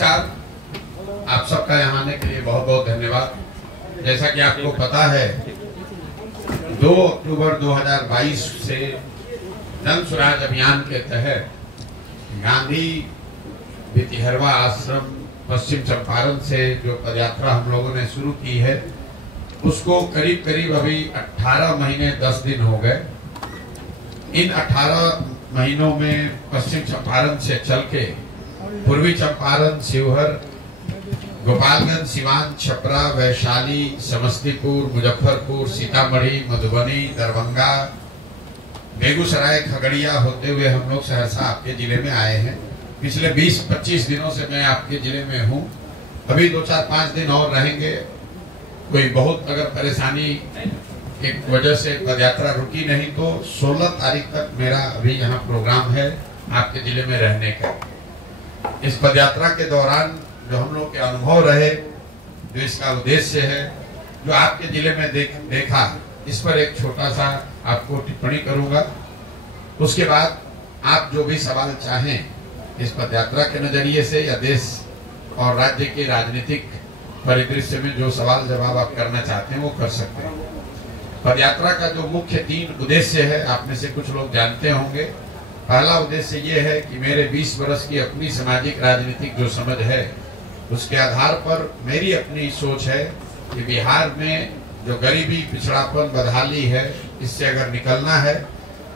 नमस्कार, आप सबका यहाँ आने के लिए बहुत बहुत धन्यवाद। जैसा कि आपको पता है, 2 अक्टूबर 2022 से जन स्वराज अभियान के तहत गांधी भितिहरवा आश्रम पश्चिम चंपारण से जो पदयात्रा हम लोगों ने शुरू की है, उसको करीब करीब अभी 18 महीने 10 दिन हो गए। इन 18 महीनों में पश्चिम चंपारण से चल के पूर्वी चंपारण, शिवहर, गोपालगंज, सिवान, छपरा, वैशाली, समस्तीपुर, मुजफ्फरपुर, सीतामढ़ी, मधुबनी, दरभंगा, बेगूसराय, खगड़िया होते हुए हम लोग सहरसा आपके जिले में आए हैं। पिछले 20-25 दिनों से मैं आपके जिले में हूँ। अभी 2-4-5 दिन और रहेंगे। कोई बहुत अगर परेशानी की वजह से पदयात्रा रुकी नहीं तो 16 तारीख तक मेरा अभी यहाँ प्रोग्राम है आपके जिले में रहने का। इस पदयात्रा के दौरान जो हम लोग के अनुभव रहे, जो इसका उद्देश्य है, जो आपके जिले में देखा, इस पर एक छोटा सा आपको टिप्पणी करूंगा। उसके बाद आप जो भी सवाल चाहें इस पदयात्रा के नजरिए से या देश और राज्य के राजनीतिक परिदृश्य में जो सवाल जवाब आप करना चाहते हैं वो कर सकते हैं। पदयात्रा का जो मुख्य 3 उद्देश्य है, आप में से कुछ लोग जानते होंगे। पहला उद्देश्य ये है कि मेरे 20 वर्ष की अपनी सामाजिक राजनीतिक जो समझ है, उसके आधार पर मेरी अपनी सोच है कि बिहार में जो गरीबी, पिछड़ापन, बदहाली है, इससे अगर निकलना है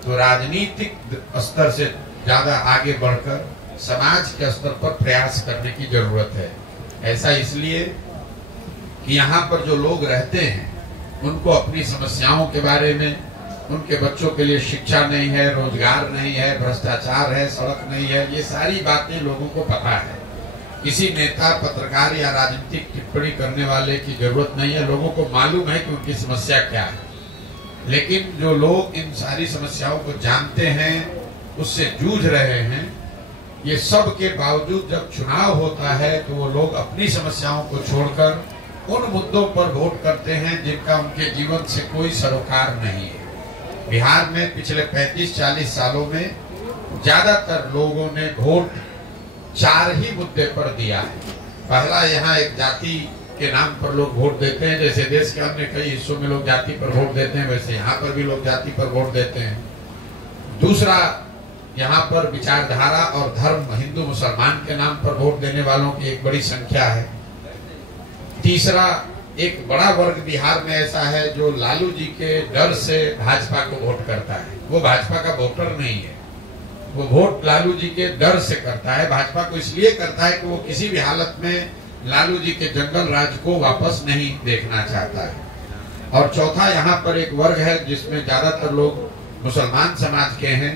तो राजनीतिक स्तर से ज्यादा आगे बढ़कर समाज के स्तर पर प्रयास करने की जरूरत है। ऐसा इसलिए कि यहाँ पर जो लोग रहते हैं उनको अपनी समस्याओं के बारे में, उनके बच्चों के लिए शिक्षा नहीं है, रोजगार नहीं है, भ्रष्टाचार है, सड़क नहीं है, ये सारी बातें लोगों को पता है। किसी नेता, पत्रकार या राजनीतिक टिप्पणी करने वाले की जरूरत नहीं है। लोगों को मालूम है कि उनकी समस्या क्या है। लेकिन जो लोग इन सारी समस्याओं को जानते हैं, उससे जूझ रहे हैं, ये सब के बावजूद जब चुनाव होता है तो वो लोग अपनी समस्याओं को छोड़कर उन मुद्दों पर वोट करते हैं जिनका उनके जीवन से कोई सरोकार नहीं है। बिहार में पिछले 35-40 सालों में ज्यादातर लोगों ने वोट 4 ही मुद्दे पर दिया है। पहला, यहाँ एक जाति के नाम पर लोग वोट देते हैं। जैसे देश के अन्य कई हिस्सों में लोग जाति पर वोट देते हैं, वैसे यहाँ पर भी लोग जाति पर वोट देते हैं। दूसरा, यहाँ पर विचारधारा और धर्म, हिंदू मुसलमान के नाम पर वोट देने वालों की एक बड़ी संख्या है। तीसरा, एक बड़ा वर्ग बिहार में ऐसा है जो लालू जी के डर से भाजपा को वोट करता है। वो भाजपा का वोटर नहीं है, वो वोट लालू जी के डर से करता है। भाजपा को इसलिए करता है कि वो किसी भी हालत में लालू जी के जंगल राज को वापस नहीं देखना चाहता है। और चौथा, यहाँ पर एक वर्ग है जिसमें ज्यादातर लोग मुसलमान समाज के हैं,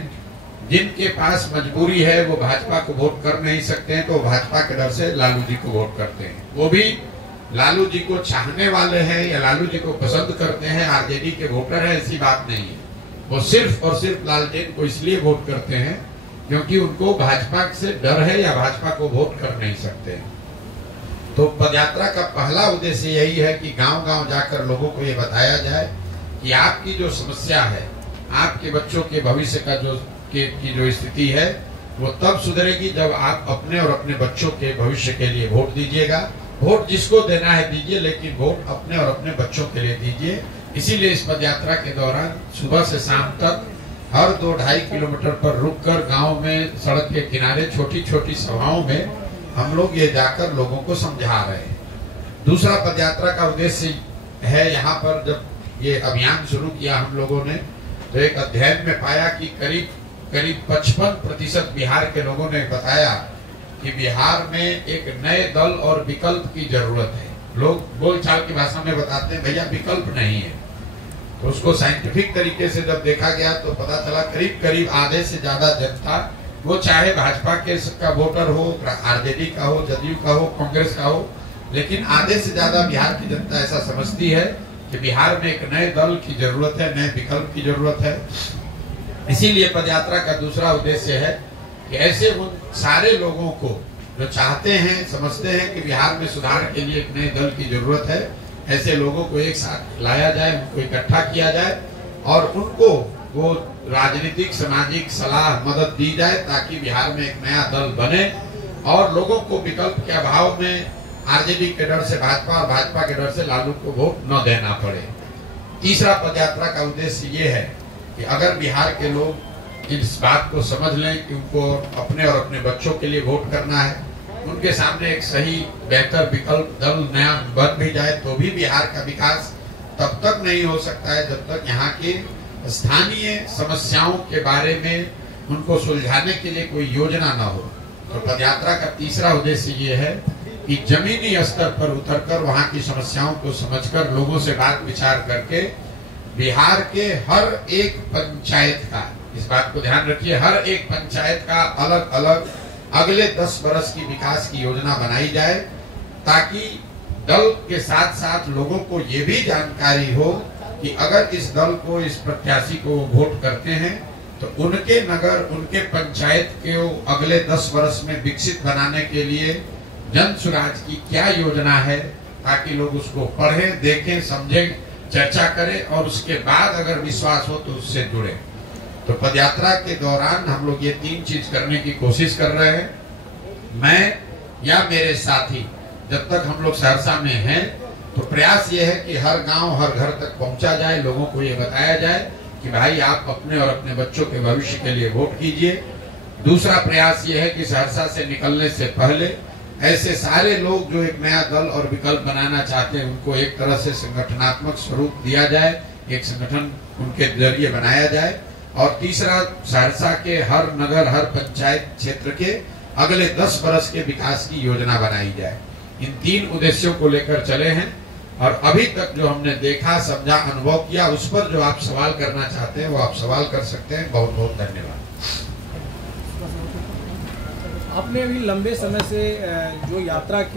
जिनके पास मजबूरी है, वो भाजपा को वोट कर नहीं सकते हैं, तो भाजपा के डर से लालू जी को वोट करते हैं। वो भी लालू जी को चाहने वाले हैं या लालू जी को पसंद करते हैं, आरजेडी के वोटर है, ऐसी बात नहीं है। वो सिर्फ और सिर्फ लालटेन को इसलिए वोट करते हैं क्योंकि उनको भाजपा से डर है या भाजपा को वोट कर नहीं सकते। तो पदयात्रा का पहला उद्देश्य यही है कि गांव-गांव जाकर लोगों को ये बताया जाए कि आपकी जो समस्या है, आपके बच्चों के भविष्य का की जो स्थिति है, वो तब सुधरेगी जब आप अपने और अपने बच्चों के भविष्य के लिए वोट दीजिएगा। वोट जिसको देना है दीजिए, लेकिन वोट अपने और अपने बच्चों के लिए दीजिए। इसीलिए इस पदयात्रा के दौरान सुबह से शाम तक हर 2-2.5 किलोमीटर पर रुककर गांव में, सड़क के किनारे छोटी छोटी सभाओं में हम लोग ये जाकर लोगों को समझा रहे हैं। दूसरा पदयात्रा का उद्देश्य है, यहाँ पर जब ये अभियान शुरू किया हम लोगों ने, तो एक अध्ययन में पाया कि करीब 55% बिहार के लोगों ने बताया कि बिहार में एक नए दल और विकल्प की जरूरत है। लोग बोलचाल की भाषा में बताते हैं, भैया विकल्प नहीं है। तो उसको साइंटिफिक तरीके से जब देखा गया तो पता चला करीब आधे से ज्यादा जनता, वो चाहे भाजपा के का वोटर हो, आरजेडी का हो, जदयू का हो, कांग्रेस का हो, लेकिन आधे से ज्यादा बिहार की जनता ऐसा समझती है कि बिहार में एक नए दल की जरूरत है, नए विकल्प की जरूरत है। इसीलिए पदयात्रा का दूसरा उद्देश्य है कि ऐसे उन सारे लोगों को जो चाहते हैं, समझते हैं कि बिहार में सुधार के लिए एक नए दल की जरूरत है, ऐसे लोगों को एक साथ लाया जाए, उनको इकट्ठा किया जाए और उनको वो राजनीतिक, सामाजिक सलाह, मदद दी जाए ताकि बिहार में एक नया दल बने और लोगों को विकल्प के अभाव में आरजेडी के डर से भाजपा और भाजपा के डर से लालू को वोट न देना पड़े। तीसरा पदयात्रा का उद्देश्य ये है कि अगर बिहार के लोग इस बात को समझ लें कि उनको अपने और अपने बच्चों के लिए वोट करना है, उनके सामने एक सही बेहतर विकल्प दल नया बन भी जाए तो भी बिहार का विकास तब तक नहीं हो सकता है जब तक यहाँ की स्थानीय समस्याओं के बारे में उनको सुलझाने के लिए कोई योजना न हो। तो पदयात्रा का तीसरा उद्देश्य ये है कि जमीनी स्तर पर उतरकर वहाँ की समस्याओं को समझकर लोगों से बात विचार करके बिहार के हर एक पंचायत का, इस बात को ध्यान रखिए, हर एक पंचायत का अलग अलग अगले 10 वर्ष की विकास की योजना बनाई जाए, ताकि दल के साथ साथ लोगों को ये भी जानकारी हो कि अगर इस दल को, इस प्रत्याशी को वोट करते हैं तो उनके नगर, उनके पंचायत को अगले 10 वर्ष में विकसित बनाने के लिए जन सुराज की क्या योजना है, ताकि लोग उसको पढ़ें, देखें, समझें, चर्चा करें और उसके बाद अगर विश्वास हो तो उससे जुड़े। तो पदयात्रा के दौरान हम लोग ये 3 चीज करने की कोशिश कर रहे हैं। मैं या मेरे साथी जब तक हम लोग सहरसा में हैं तो प्रयास ये है कि हर गांव, हर घर तक पहुंचा जाए, लोगों को ये बताया जाए कि भाई आप अपने और अपने बच्चों के भविष्य के लिए वोट कीजिए। दूसरा प्रयास ये है कि सहरसा से निकलने से पहले ऐसे सारे लोग जो एक नया दल और विकल्प बनाना चाहते हैं उनको एक तरह से संगठनात्मक स्वरूप दिया जाए, एक संगठन उनके जरिए बनाया जाए। और तीसरा, सहरसा के हर नगर, हर पंचायत क्षेत्र के अगले 10 वर्ष के विकास की योजना बनाई जाए। इन 3 उद्देश्यों को लेकर चले हैं और अभी तक जो हमने देखा, समझा, अनुभव किया, उस पर जो आप सवाल करना चाहते हैं वो आप सवाल कर सकते हैं। बहुत बहुत धन्यवाद। आपने अभी लंबे समय से जो यात्रा की